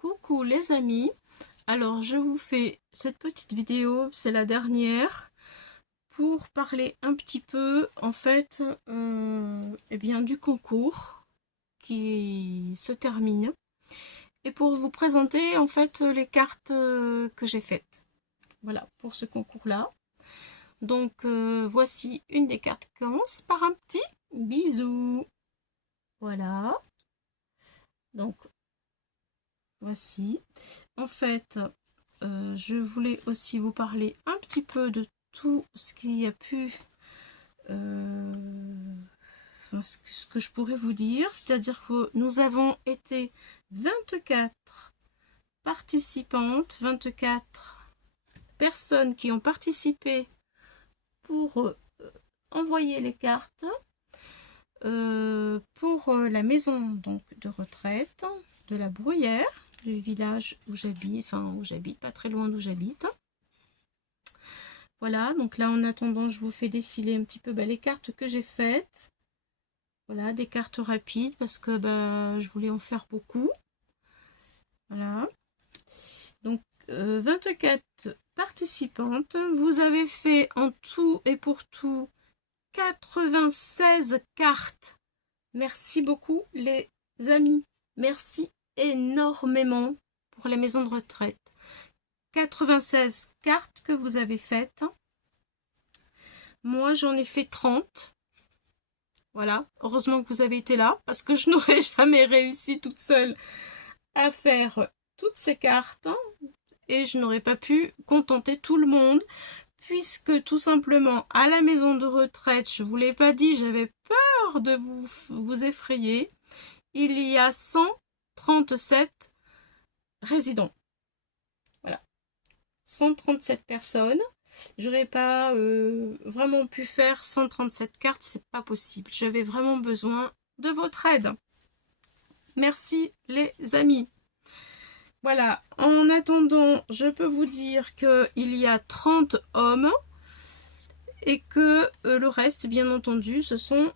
Coucou les amis, alors je vous fais cette petite vidéo, c'est la dernière, pour parler un petit peu en fait eh bien, du concours qui se termine et pour vous présenter en fait les cartes que j'ai faites. Voilà, pour ce concours-là. Donc voici une des cartes qui commence par un petit bisou. Voilà, donc voici. En fait, je voulais aussi vous parler un petit peu de tout ce qui a pu, ce que je pourrais vous dire. C'est-à-dire que nous avons été 24 participantes, 24 personnes qui ont participé pour envoyer les cartes pour la maison donc de retraite de la Bruyère, du village où j'habite, pas très loin d'où j'habite. Voilà, donc là en attendant, je vous fais défiler un petit peu les cartes que j'ai faites. Voilà, des cartes rapides parce que je voulais en faire beaucoup. Voilà. Donc 24 participantes. Vous avez fait en tout et pour tout 96 cartes. Merci beaucoup les amis. Merci énormément pour la maison de retraite. 96 cartes que vous avez faites. Moi, j'en ai fait 30. Voilà. Heureusement que vous avez été là parce que je n'aurais jamais réussi toute seule à faire toutes ces cartes et je n'aurais pas pu contenter tout le monde puisque tout simplement à la maison de retraite, je ne vous l'ai pas dit, j'avais peur de vous effrayer. Il y a 137 résidents. Voilà. 137 personnes. J'aurais pas vraiment pu faire 137 cartes, c'est pas possible. J'avais vraiment besoin de votre aide. Merci les amis. Voilà, en attendant, je peux vous dire qu'il y a 30 hommes et que le reste, bien entendu, ce sont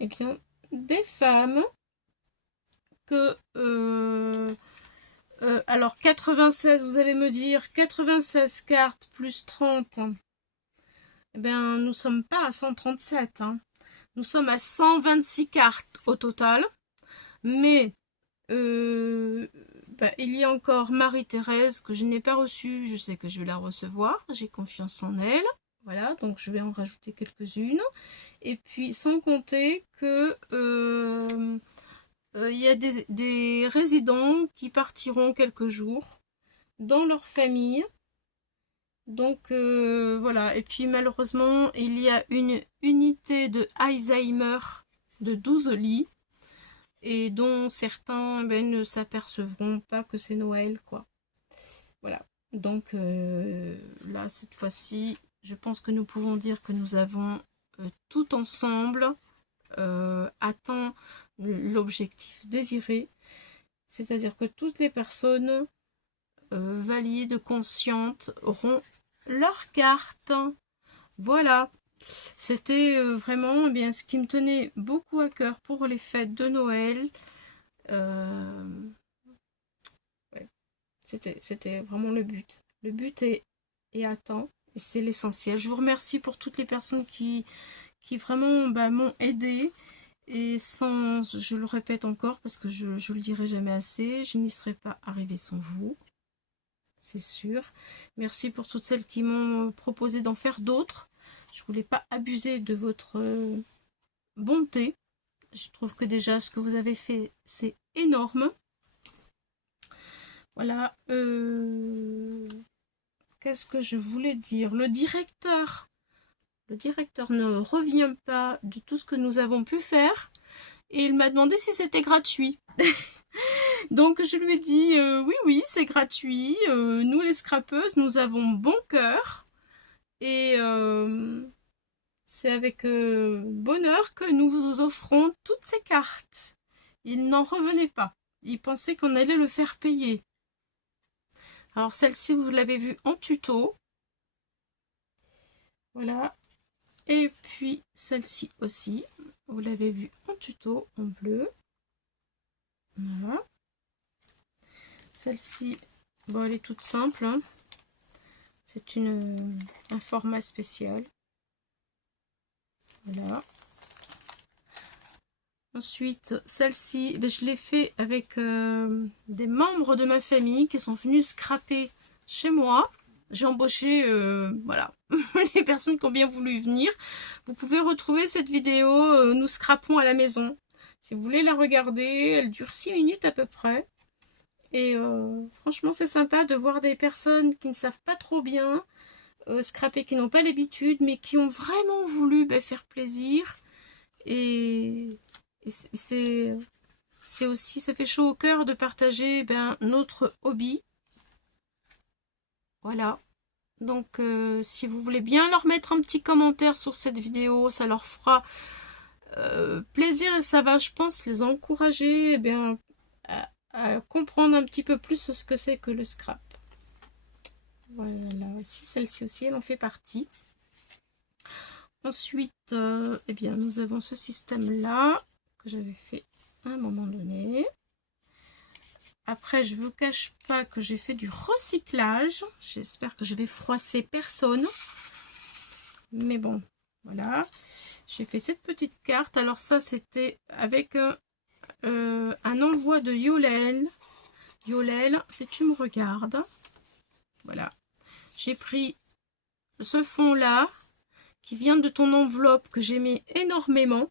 bien, des femmes que... alors 96, vous allez me dire 96 cartes plus 30. Eh bien, nous sommes pas à 137. Hein. Nous sommes à 126 cartes au total. Mais il y a encore Marie-Thérèse que je n'ai pas reçue. Je sais que je vais la recevoir. J'ai confiance en elle. Voilà, donc je vais en rajouter quelques-unes. Et puis, sans compter que il y a des résidents qui partiront quelques jours dans leur famille. Donc voilà, et puis malheureusement il y a une unité de Alzheimer de 12 lits et dont certains ne s'apercevront pas que c'est Noël quoi. Voilà, donc là cette fois-ci je pense que nous pouvons dire que nous avons tout ensemble atteint l'objectif désiré, c'est-à-dire que toutes les personnes valides, conscientes auront leur carte. Voilà, c'était vraiment bien ce qui me tenait beaucoup à cœur pour les fêtes de Noël. Ouais, c'était vraiment le but. Le but est atteint et c'est l'essentiel. Je vous remercie pour toutes les personnes qui vraiment m'ont aidé. Et sans, je le répète encore parce que je le dirai jamais assez, je n'y serais pas arrivée sans vous. C'est sûr. Merci pour toutes celles qui m'ont proposé d'en faire d'autres. Je voulais pas abuser de votre bonté. Je trouve que déjà ce que vous avez fait, c'est énorme. Voilà. Qu'est-ce que je voulais dire? Le directeur ne revient pas de tout ce que nous avons pu faire. Et il m'a demandé si c'était gratuit. Donc je lui ai dit oui, c'est gratuit. Nous les scrapeuses, nous avons bon cœur. Et c'est avec bonheur que nous vous offrons toutes ces cartes. Il n'en revenait pas. Il pensait qu'on allait le faire payer. Alors celle-ci, vous l'avez vue en tuto. Voilà. Et puis celle-ci aussi. Vous l'avez vue en tuto en bleu. Voilà. Celle-ci, bon, elle est toute simple, hein. C'est un format spécial. Voilà. Ensuite, celle-ci, ben, je l'ai fait avec des membres de ma famille qui sont venus scraper chez moi. J'ai embauché, voilà, les personnes qui ont bien voulu venir. Vous pouvez retrouver cette vidéo, nous scrapons à la maison. Si vous voulez la regarder, elle dure 6 minutes à peu près. Et franchement, c'est sympa de voir des personnes qui ne savent pas trop bien scraper, qui n'ont pas l'habitude, mais qui ont vraiment voulu faire plaisir. Et c'est aussi, ça fait chaud au cœur de partager notre hobby. Voilà. Donc, si vous voulez bien leur mettre un petit commentaire sur cette vidéo, ça leur fera plaisir et ça va, je pense, les encourager à comprendre un petit peu plus ce que c'est que le scrap. Voilà, voici celle-ci aussi, elle en fait partie. Ensuite, nous avons ce système-là que j'avais fait à un moment donné. Après, je ne vous cache pas que j'ai fait du recyclage. J'espère que je vais froisser personne. Mais bon, voilà. J'ai fait cette petite carte. Alors ça, c'était avec un envoi de Yolel. Yolel, si tu me regardes. Voilà. J'ai pris ce fond-là qui vient de ton enveloppe que j'aimais énormément.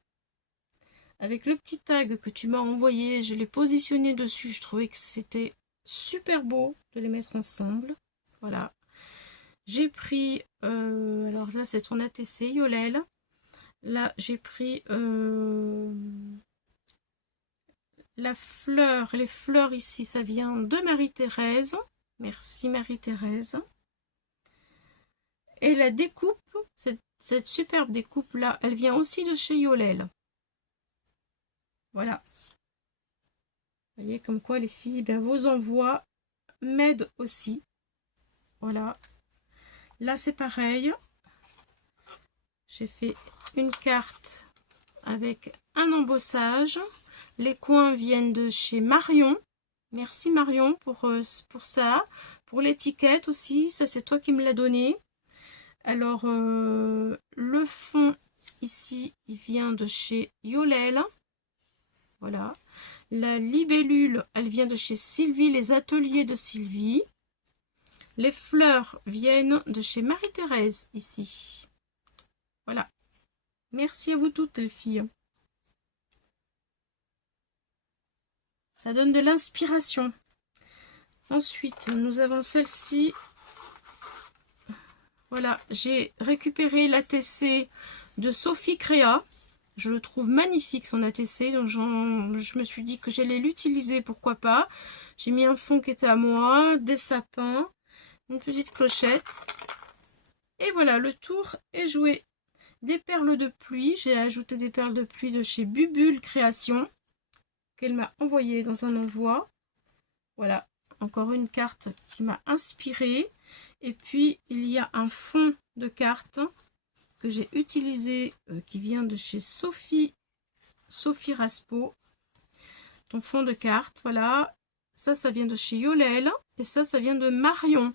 Avec le petit tag que tu m'as envoyé, je l'ai positionné dessus. Je trouvais que c'était super beau de les mettre ensemble. Voilà. J'ai pris, alors là c'est ton ATC Yolel. Là j'ai pris la fleur, les fleurs ici, ça vient de Marie-Thérèse. Merci Marie-Thérèse. Et la découpe, cette superbe découpe là, elle vient aussi de chez Yolel. Voilà. Vous voyez comme quoi les filles, vos envois m'aident aussi. Voilà. Là c'est pareil. J'ai fait une carte avec un embossage. Les coins viennent de chez Marion. Merci Marion pour ça. Pour l'étiquette aussi, ça c'est toi qui me l'as donné. Alors le fond ici, il vient de chez Yolel. Voilà. La libellule, elle vient de chez Sylvie, les ateliers de Sylvie. Les fleurs viennent de chez Marie-Thérèse, ici. Voilà. Merci à vous toutes, les filles. Ça donne de l'inspiration. Ensuite, nous avons celle-ci. Voilà, j'ai récupéré l'ATC de Sophie Créa. Je le trouve magnifique son ATC, donc je me suis dit que j'allais l'utiliser, pourquoi pas. J'ai mis un fond qui était à moi, des sapins, une petite clochette. Et voilà, le tour est joué. Des perles de pluie, j'ai ajouté des perles de pluie de chez Bubule Création, qu'elle m'a envoyé dans un envoi. Voilà, encore une carte qui m'a inspirée. Et puis, il y a un fond de carte que j'ai utilisé, qui vient de chez Sophie Raspo. Ton fond de carte, voilà. Ça vient de chez Yolel. Et ça vient de Marion.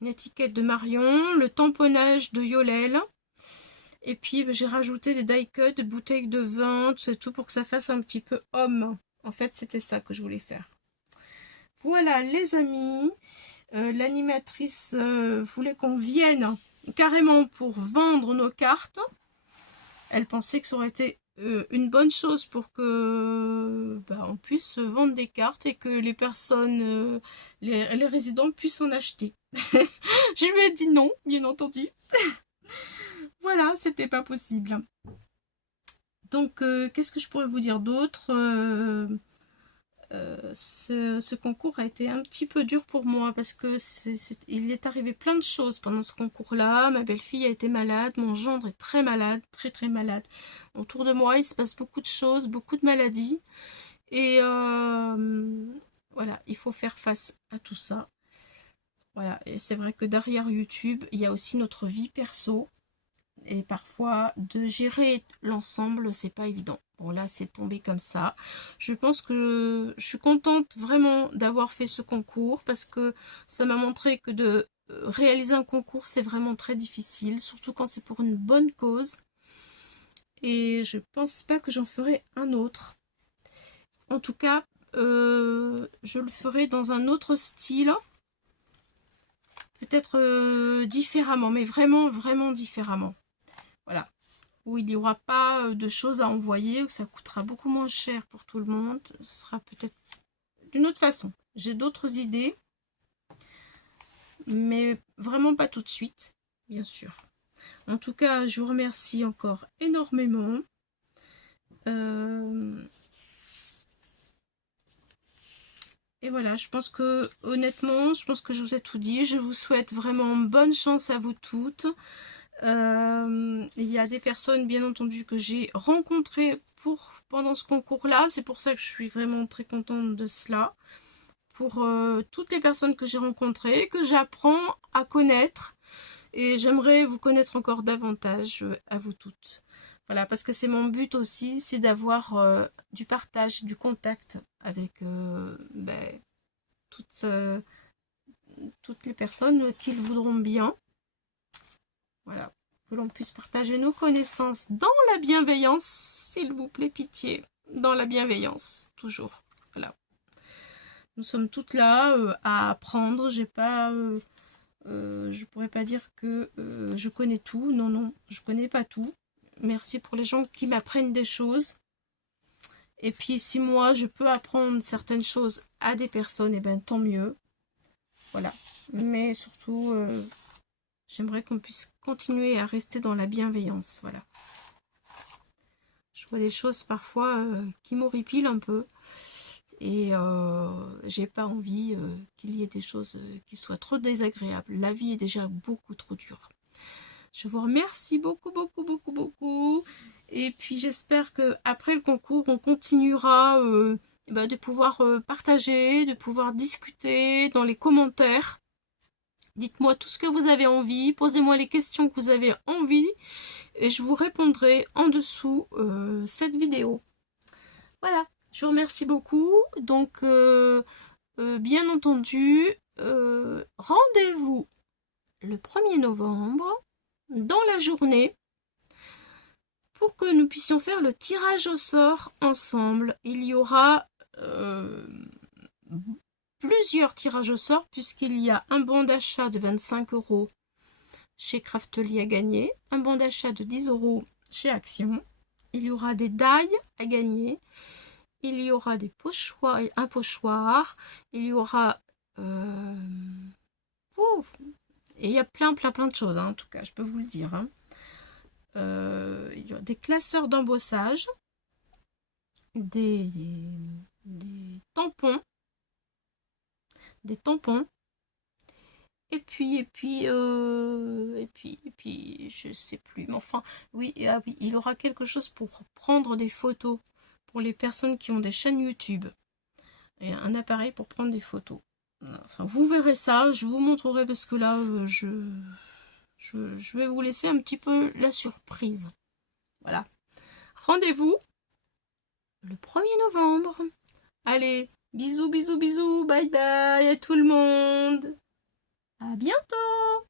Une étiquette de Marion. Le tamponnage de Yolel. Et puis, j'ai rajouté des die cuts, des bouteilles de vin, tout pour que ça fasse un petit peu homme. En fait, c'était ça que je voulais faire. Voilà, les amis. L'animatrice voulait qu'on vienne carrément pour vendre nos cartes. Elle pensait que ça aurait été une bonne chose pour que on puisse vendre des cartes et que les personnes, les résidents puissent en acheter. Je lui ai dit non, bien entendu. Voilà, c'était pas possible. Donc, qu'est-ce que je pourrais vous dire d'autre? Ce concours a été un petit peu dur pour moi parce que il est arrivé plein de choses pendant ce concours-là. Ma belle-fille a été malade, mon gendre est très malade, très très malade. Autour de moi, il se passe beaucoup de choses, beaucoup de maladies. Et voilà, il faut faire face à tout ça. Voilà, et c'est vrai que derrière YouTube, il y a aussi notre vie perso. Et parfois, de gérer l'ensemble, c'est pas évident. Bon, là, c'est tombé comme ça. Je pense que je suis contente vraiment d'avoir fait ce concours parce que ça m'a montré que de réaliser un concours, c'est vraiment très difficile, surtout quand c'est pour une bonne cause. Et je pense pas que j'en ferai un autre. En tout cas, je le ferai dans un autre style, peut-être différemment, mais vraiment, vraiment différemment. Voilà. Où il n'y aura pas de choses à envoyer, où ça coûtera beaucoup moins cher pour tout le monde. Ce sera peut-être d'une autre façon. J'ai d'autres idées, mais vraiment pas tout de suite, bien sûr. En tout cas, je vous remercie encore énormément. Et voilà, je pense que, honnêtement, je pense que je vous ai tout dit. Je vous souhaite vraiment bonne chance à vous toutes. Il y a des personnes, bien entendu, que j'ai rencontrées pendant ce concours-là. C'est pour ça que je suis vraiment très contente de cela. Pour toutes les personnes que j'ai rencontrées, que j'apprends à connaître. Et j'aimerais vous connaître encore davantage à vous toutes. Voilà, parce que c'est mon but aussi, c'est d'avoir du partage, du contact avec toutes les personnes qui le voudront bien. Voilà, que l'on puisse partager nos connaissances dans la bienveillance, s'il vous plaît, pitié, dans la bienveillance, toujours. Voilà. Nous sommes toutes là à apprendre. Je pourrais pas dire que je connais tout. Non, non, je connais pas tout. Merci pour les gens qui m'apprennent des choses. Et puis si moi je peux apprendre certaines choses à des personnes, et bien tant mieux. Voilà. Mais surtout, j'aimerais qu'on puisse continuer à rester dans la bienveillance. Voilà. Je vois des choses parfois qui m'horripilent un peu. Et j'ai pas envie qu'il y ait des choses qui soient trop désagréables. La vie est déjà beaucoup trop dure. Je vous remercie beaucoup, beaucoup, beaucoup, beaucoup. Et puis j'espère qu'après le concours, on continuera de pouvoir partager, de pouvoir discuter dans les commentaires. Dites-moi tout ce que vous avez envie, posez-moi les questions que vous avez envie et je vous répondrai en dessous cette vidéo. Voilà, je vous remercie beaucoup. Donc, bien entendu, rendez-vous le 1er novembre dans la journée pour que nous puissions faire le tirage au sort ensemble. Il y aura plusieurs tirages au sort puisqu'il y a un bon d'achat de 25 € chez Craftly à gagner, un bon d'achat de 10 € chez Action. Il y aura des die à gagner. Il y aura des pochoirs, un pochoir. Il y aura... et il y a plein de choses, hein, en tout cas, je peux vous le dire. Hein. Il y a des classeurs d'embossage, des tampons, et puis, je sais plus, mais enfin, oui, ah oui, il y aura quelque chose pour prendre des photos pour les personnes qui ont des chaînes YouTube, et un appareil pour prendre des photos. Enfin, vous verrez ça, je vous montrerai parce que là, je vais vous laisser un petit peu la surprise. Voilà. Rendez-vous le 1er novembre. Allez, bisous, bisous, bisous, bye bye à tout le monde. À bientôt!